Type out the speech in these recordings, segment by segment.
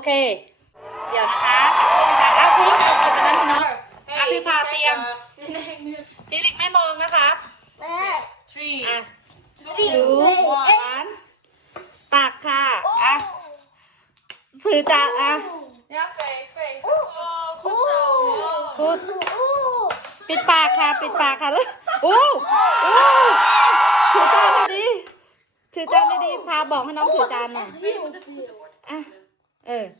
โอเค เดี๋ยวนะคะสักครู่นะคะเอาพี่เอาเกิดไปนั้นเนาะเอาพี่พาเตรียมพี่ลิกไม่มองนะครับ Three, อะ two, ดูห one. วานตักค่ะ อะถือจานอะ Ja, Faye, Faye. Oh, goed zo. Wow. พูดปิดปากค่ะ ปิดปากค่ะแล้วโอ้โอ้ถือจานดีๆถือจานดีๆพาบอกให้น้องถือจานหน่อย Faye moet even hier worden. อะ เออ Zo. เอ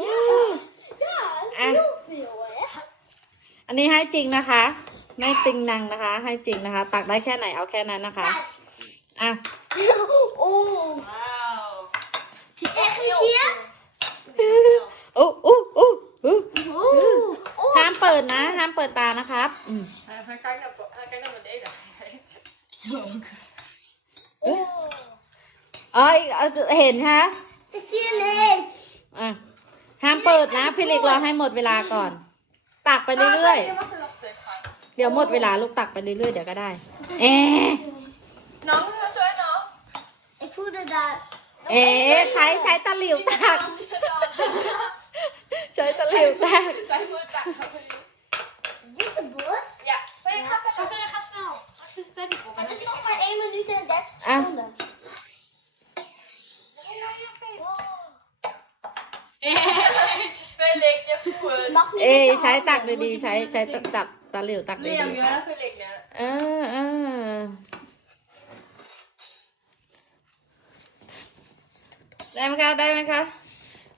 Ah. heel veel, hè? อันนี้ให้จริงนะคะ ไม่ติงนังนะคะ ให้จริงนะคะ ตักได้แค่ไหนเอาแค่นั้นนะคะอะ Oh, Wauw. echt niet hier? โอ้โอ้โอ้โอ้ Oh, ห้ามเปิดนะ ห้ามปิดตานะครับอืม Hij hij kijkt naar, bo- hij kijkt naar beneden. oh. อ๋อเอาเห็นฮะ Ik zie niks. อะห้ามเปิดนะพี่เล็กรอให้หมดเวลาก่อน ตักไปเรื่อย Je mag er nog tegen gaan. ๆ เดี๋ยวหมดเวลาลูกตักไปเรื่อยๆ เดี๋ยวก็ได้ เอ๊ะ Nou, zo en nou. Ik voelde daar. เอ๊ะใช้ใช้ตะหลิวตัก ใช้ตะหลิวตัก Zij moet het daar. Witte bord. Ja, Faye, ga verder. Ga verder, ga snel. Straks is het steady op. Het is nog maar 1 minuut en 30 Ah. seconden. Felix, je voelt. Mag niet เอ๊ะ met de ใช้ตัก handen. ดีๆใช้ใช้จับตะหลิวตักดี Liam, ๆ je ค่ะ hebt Felix net. เออเออ ได้ไหมคะ ได้ไหมคะ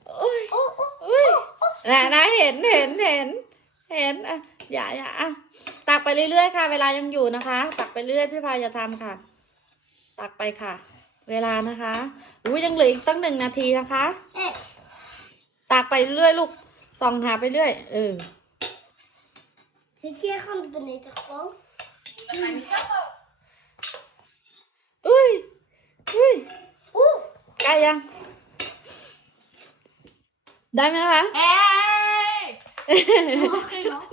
โอ้ย Oh, oh, อุ้ย oh, oh. นะนะเห็นเห็นเห็นเห็นอะอย่าอย่าอะตักไปเรื่อยๆค่ะ เวลายังอยู่นะคะ ตักไปเรื่อยพี่พายอย่าทำค่ะ ตักไปค่ะ เวลานะคะอุ้ยยังเหลืออีกตั้งหนึ่งนาทีนะคะ Hey, ตักไปเรื่อยลูกส่องหาไปเรื่อยเออ zit je gewoon beneden gewoon? Dat ga je niet zeggen. อุ้ยอุ้ย Oeh. ใกล้ยัง ได้ไหมคะ Hey! Mag geen hand.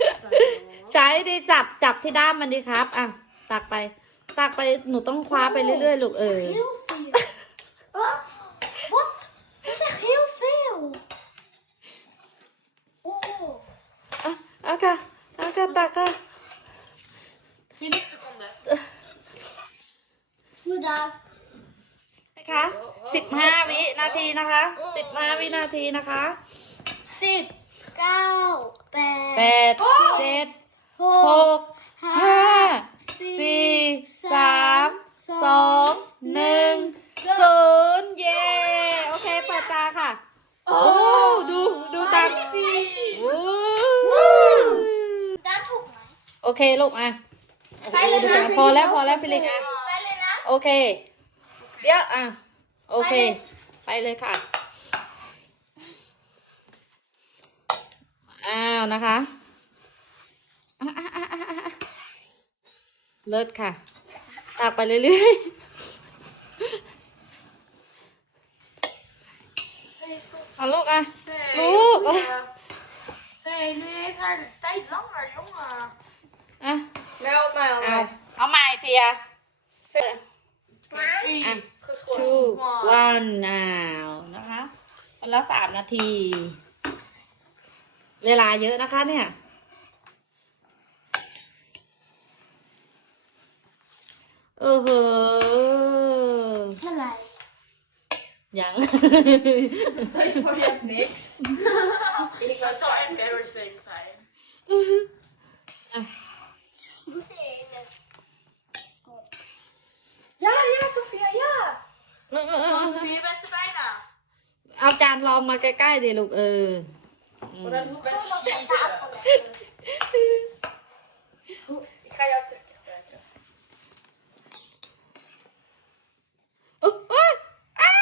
ใช้ดีจับจับที่ด้ามมันดีครับ อะ ตักไป ตักไปหนูต้องคว้าไปเรื่อยๆลูกเออ Heel veel. Wat? Wat? Dat is echt heel veel. Oeh. อะเอาค่ะเอาค่ะตักค่ะ 20 seconden. Voel daar. นะคะสิบ ห้าวินาทีนะคะสิบห้าวินาทีนะคะ Zit. Kou. แป Pet. ดเจ็ดห Hok. กห้าสี่สามสองหนึ่งศูนย์เย้โอเคเปิดตาค่ะ โอ้ดูดูตาโอ้ Dat ook nice. โอเคลูกอะโอ้โหดูสิพอแล้วพอแล้วฟิลิกอะ Helena. โอเค เดี๋ยวอะ โอเค ไปเลยค่ะ อ้าวนะคะอะอะอะอะอะเลิศค่ะตักไปเรื่อยๆเอาลูกอะ ลูก Hey, nu heeft haar de tijd langer, jongen. อะ Wel, mij เอาเอาใหม่เฟีย Three. อะ Geschorst. Two One. one now นะคะวันละสามนาที เวลาเยอะนะคะเนี่ย เออเหอะ Gelijk. ยัง Stel je voor, je hebt niks. Dat zou embarrassing zijn. Ja, ja, Sophia, ja. Oh, Sophia, je bent er bijna. เอาจานลองมาใกล้ๆดิลูกเอออืม Maar dat is best zielig. Ik ga jou trekken. kijken. โอ้โอ้ยอ้าว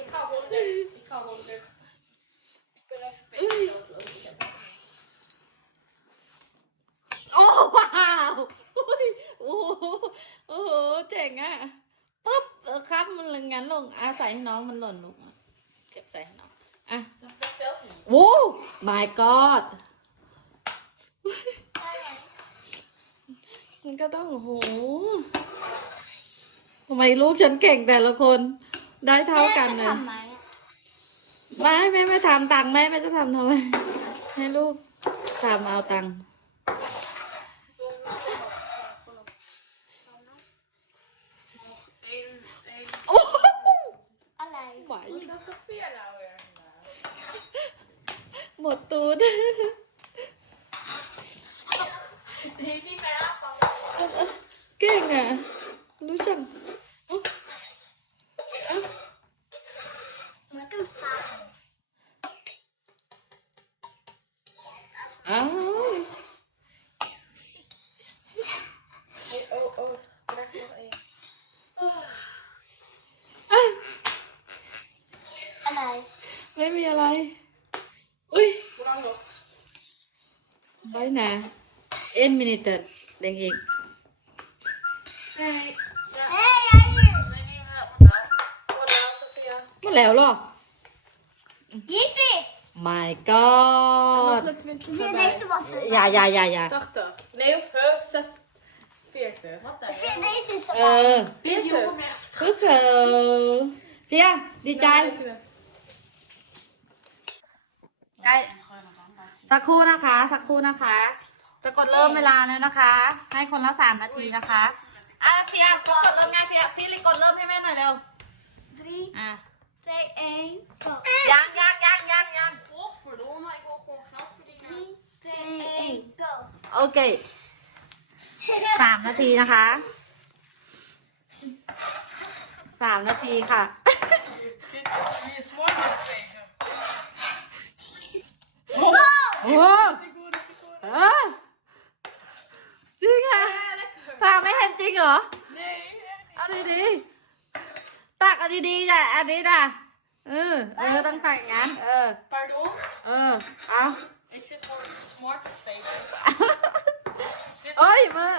Ik ga 100. Ik ga 100. Ik ben even bezig. โอ้ว้าวโอ้ยโอ้โหโอ้โหเจ๋ง งอะปุ๊บเออครับมันเลยงั้นลงอะใส่ให้น้องมันหล่นลูกอะเก็บใส่ให้น้องอะ Dat telt niet. โว้ my god มันก็ต้องโอ้โหทำไมลูกฉันเก่งแต่ละคนได้เท่ากันเลยทำไหมไม่แม่ไม่ทำตังค์แม่แม่จะทำทำไมให้ลูกทำเอาตังค์ Eén, één. โอ้โห อะไร ไหว Dat is Sophia nou weer. หมดตูด Nee, niet meer aanvangen. เก่งอะ รู้จัก มันก็สตาร์ท อ้าว Nee, oh, oh. Krijg nog één. อะไร ไม่มีอะไร อุ้ย Hoe lang nog? ไว้นะเอ็นมินิเตอร์เด็กอีก Nee. Ja. เฮ้ยไอ้ยี่ Nee, niet meer. Vandaag. Vandaag, Sophia. หมดแล้วเหรอ ยี่สิบ my En god nog een 20 เดี๋ยว erbij. deze was er อย่าอย่าอย่าอย่า 80. Nee, of huh? 6, 40. Wat Ik vind deze is เออ Dit jongen. รู้สึก สักครู่นะคะ สักครู่นะคะ จะกดเริ่มเวลาแล้วนะคะ ให้คนละสามนาทีนะคะอะเฟียกดเริ่มไงเฟียพี่ลิกดเริ่มให้แม่หน่อยเร็ว Drie, อะ twee, één, go. ยังยังยังยังยัง Godverdomme, ik wil gewoon geld verdienen. Drie, twee, één, go. โอเคสามนาทีนะคะสามนาทีค่ะ Wie is mooi met tegen? โอ้เออจริงอะตาไม่เห็นจริงเหรอ Nee, เอาดีๆตักเอาดีๆจ้ะอันนี้นะเออเออต้องตักอย่างนั้นเออ pardon. เออเอา Ik zit gewoon smart te spelen. เอ้ยมัน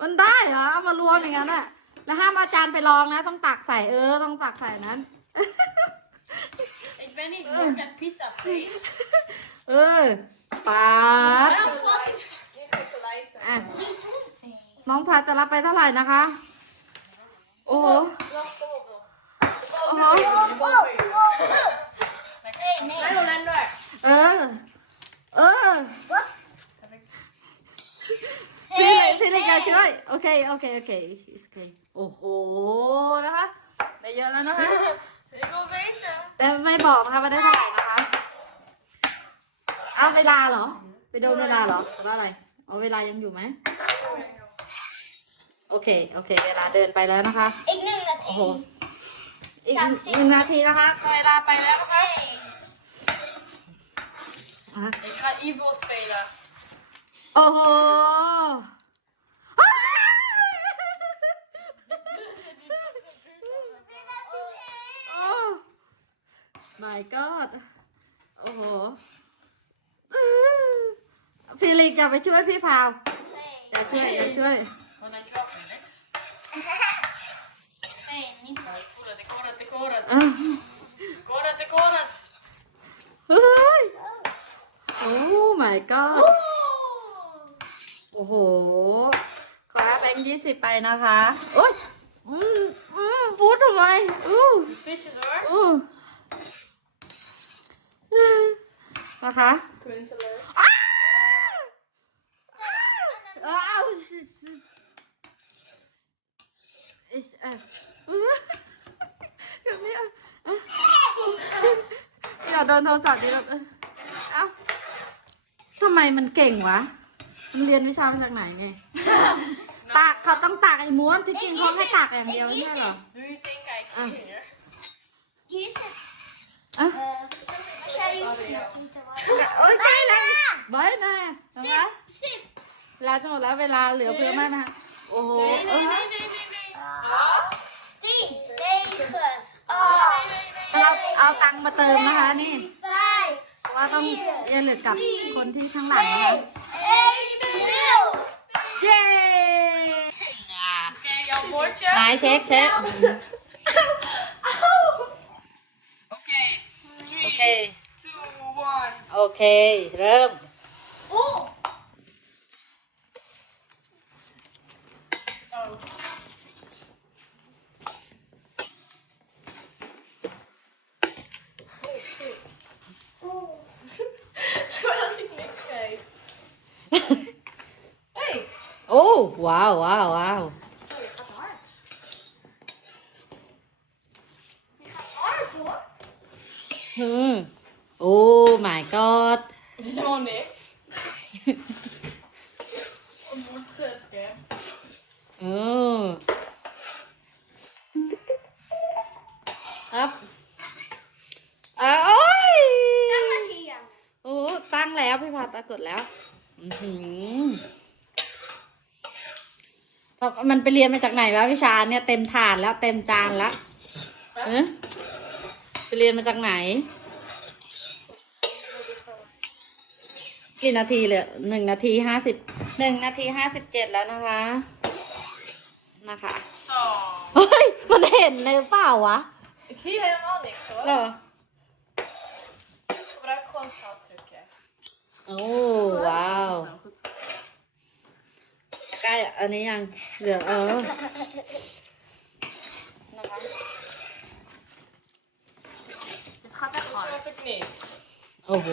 มันได้เหรอเอามารวมอย่างนั้นอะแล้วห้ามอาจารย์ไปลองนะ ต้องตักใส่เออ ต้องตักใส่นั้น Ik ben niet work at pizza place. เออ ปาด Waarom valt hij niet gelijk อะน้องพัดจะรับไปเท่าไหร่นะคะ โอ้โห Wacht, kom op nog. โอ้โห Go, go, go. Nee, nee. Nee, Hollander. เออ เออ Wat? พี่เลยพี่เลยจะช่วย โอเค โอเค โอเคโอเคโอ้โห นะคะ ได้เยอะแล้วนะคะ Ik wil weten. แต่ไม่บอกนะคะว่าได้เท่าไหร่นะคะเอาเวลาเหรอ ไปโดนเวลาเหรอหรือว่าอะไรเอาเวลายังอยู่ไหมโอเค โอเค เวลาเดินไปแล้วนะคะ Ik neem dat โอ้โห in. อีกสามสิบ หนึ่งนาทีนะคะเวลาไปแล้วนะคะ Hey. อะ Ik ga Evil spelen. โอ้โหอ้าวโอ้ my god โอ้โห ฟิลิกอย่าไปช่วยพี่พาวอย่าช่วยอย่าช่วย Wat denk je wel, Felix? Hey, niet Ja, ik voel het, ik hoor het, ik hoor het. อะ Ik hoor het, ik hoor het. เฮ้ย โอ้ my god โอ้โห ขอรับแบงค์ยี่สิบไปนะคะโอ๊ยอืมอืมพูดทำไมอู้ Visjes hoor. อู้ นะคะ Puntelen. อ้าวอ้าวอิสอะอย่าไม่เอาอะอย่าโดนโทรศัพท์ดิลูกเอ้าทำไมมันเก่งวะ มันเรียนวิชามาจากไหนไง ตากเขาต้องตากไอ้ม้วนที่จริงเขาให้ตากอย่างเดียวไม่ใช่เหรอ Doe je ding, kijk Ah. hier. Hier is het. อะ Eh, als jij iets ziet, dan was โอ๊ยใกล้แล้วไว้นะนะคะ Sip. เวลาจะหมดแล้วเวลาเหลือเพื่อมากนะคะโอ้โห Nee, nee, nee, nee, nee, nee. Ah. Tien, negen, acht, เราเอาตังค์มาเติมนะคะนี่ vijf, เพราะว่าต้องเรียนหรือกับคนที่ข้างหลังนะคะ één, nul. เย้ Oké, jouw more ไหน check? เช็คเช็ค Okay. โอเค Three, two, one. โอเค เริ่ม Oh! Oh. Oh shit. Oh. Wat als ik niks krijg? Hey. โอ้ว้าวว้าวว้าว god Het is helemaal niks. Het wordt gescapt. เออครับอ่าโอ้ย Dat gaat hier. โอ้ตั้งแล้วพี่พาตากดแล้ว อือหือมันไปเรียนมาจากไหนวะวิชาเนี่ยเต็มถาดแล้วเต็มจานแล้วเอะไปเรียนมาจากไหน กี่นาทีเลยหนึ่งนาทีห้าสิบหนึ่งนาทีห้าสิบเจ็ดแล้วนะคะ นะคะ Zo. เฮ้ย มันเห็นเลยเปล่าวะ Ik zie helemaal niks เหร hoor. อ Ik gebruik gewoon goudtrucje. โอ้ว้าว Zo, goed. ใกล้อันนี้ยังเหลือเออ นะคะ Het gaat echt Dat heb ik niet. โอ้โห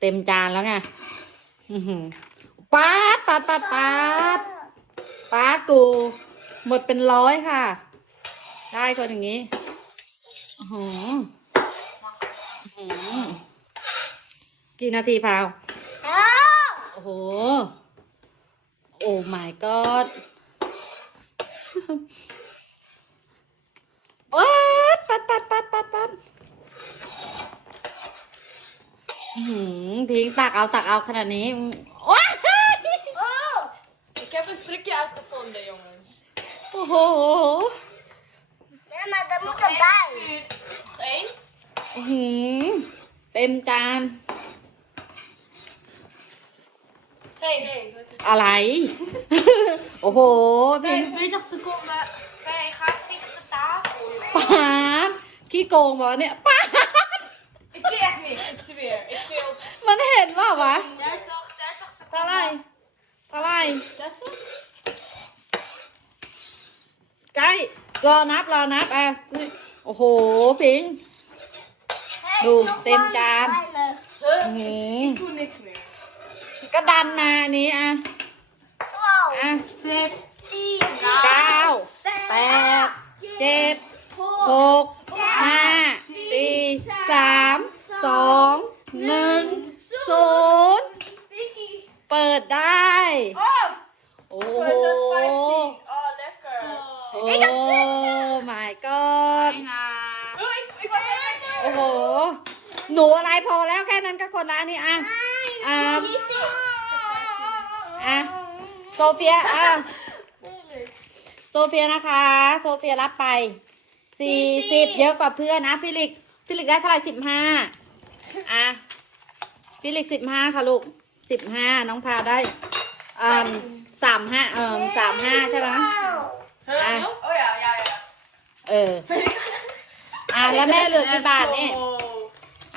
เต็มจานแล้วไงอื้อหือ ปาดปาดปาดปาดปาดกู หมดเป็นร้อยค่ะ ได้คนอย่างนี้อื้อหืออื้อหือกี่นาทีพาว Ah! โอ้โห โอ้ my god ปัดปัดปัดปัดปัดปัดอื้อ หือพิงตักเอาตักเอาขนาดนี้ว้าย Oh! Ik heb een trucje uitgevonden, jongens. โอ้โห Nee, maar dat moet Nog één erbij. minuut. Nog één? อื้อหือเต็มจาน Hey, hey. wat is- อะไร โอ้โหพิง Hey, 20 seconden. Hey, ga even niet op de tafel. ปาดขี้โกงบอกเนี่ยปาด Ik zie echt niks, ik zweer. Ik zweer op มันเห็นว่าวะ 30, 30เท่าไหร seconden. เท่าไหร 30? ใกล้รอนับรอนับอะนี่โอ้โหพิง Hey, Doe, nog Tim maar Daan. kleine. Huh? Nee. Ik, ik doe niks meer. ก็ดันมาอันนี้อะ Twaalf, อะ tien, เก้า แปด เจ็ดหกห้า สี่ สาม สอง หนึ่ง ศูนย์ Vicky. เปิดได้ Oh! โอ้ Voor โห zo'n 15. Oh, lekker. โอ้ my god Oh, ik, ik was even... โอ้โห หนูอะไรพอแล้วแค่ นั้นก็คนละอันนี้อะอะอะโซเฟียอะโซเฟียนะคะ โซเฟียรับไปสี่สิบเยอะกว่าเพื่อนนะฟิลิกฟิลิกได้เท่าไหร่สิบห้าอะฟิลิกสิบห้าค่ะลูกสิบห้าน้องพาได้เอ่อสามห้าเอ่อสามห้าใช่ไหม Huh? Ah. Oh ja, ja, ja. เอออะแล้วแม่เหลือกี่บาทนี่ Oh.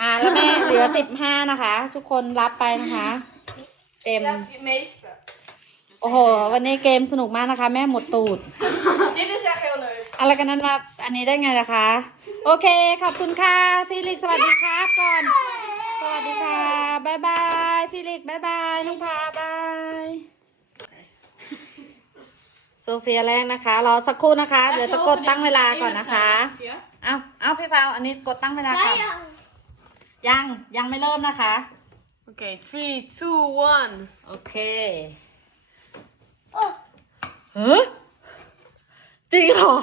อะแล้วแม่เหลือสิบห้านะคะ ทุกคนรับไปนะคะ เต็ม Je hebt het meeste. โอ้โห วันนี้เกมสนุกมากนะคะ แม่หมดตูด Dit is echt heel leuk. อะไรกันนั้นมาอันนี้ได้ไงนะคะ โอเค ขอบคุณค่ะฟิลิกสวัสดีครับก่อน สวัสดีค่ะบายบายฟิลิกบายบายน้องพาบายโซเฟียแรกนะคะรอสักครู่นะคะ เดี๋ยวจะกดตั้งเวลาก่อนนะคะ เอาเอาพี่พาวอันนี้กดตั้งเวลาก่อน ยัง ยังไม่เริ่มนะคะ Oké, 3, 2, 1. โอเค Oh, เฮ้ยจริงเหรอ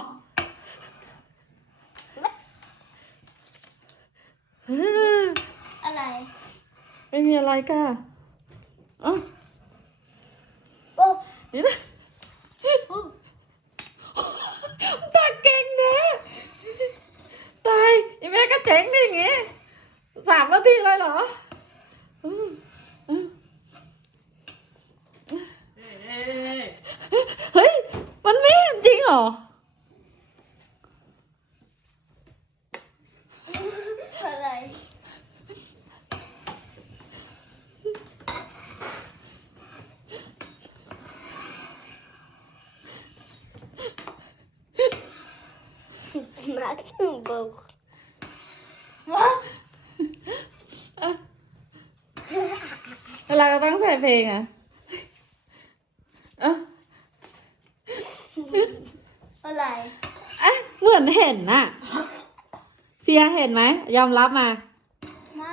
เฮ้ย allee. ไม่มีอะไรค่ะอ๋อ Oh, นี่นะ oh. ตาเก่งนะตายอีแม่ก็เจ๋งดิอย่างงี้ สามนาทีเลยเหรอเฮ้ย มันไม่จริงเหรออะไรมาถึงบอกว่า ลาเราต้องใส่เพลงอะเอ้า Olij. เอ๊ะเหมือนเห็นน่ะเฟียเห็นไหม ยอมรับมา Nee.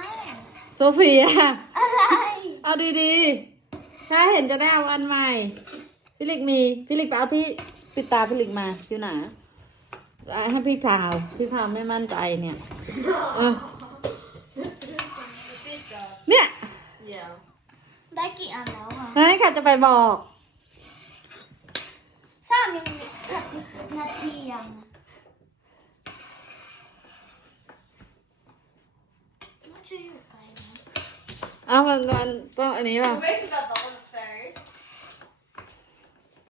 โซเฟีย Olij. เอาดีๆ ถ้าเห็นจะได้เอาอันใหม่ฟิลิกมีฟิลิกไปเอาที่ปิดตาฟิลิกมาอยู่ไหนให้พี่พาว พี่พาวไม่มั่นใจเนี่ยเออเนี่ย Yeah. Becky aan Laura. นั่นค่ะจะไปบอก Samen naar Tian. Wat zie je bij เอามันมันต้องอันนี้ป่ะ Hoe weet je dat dan?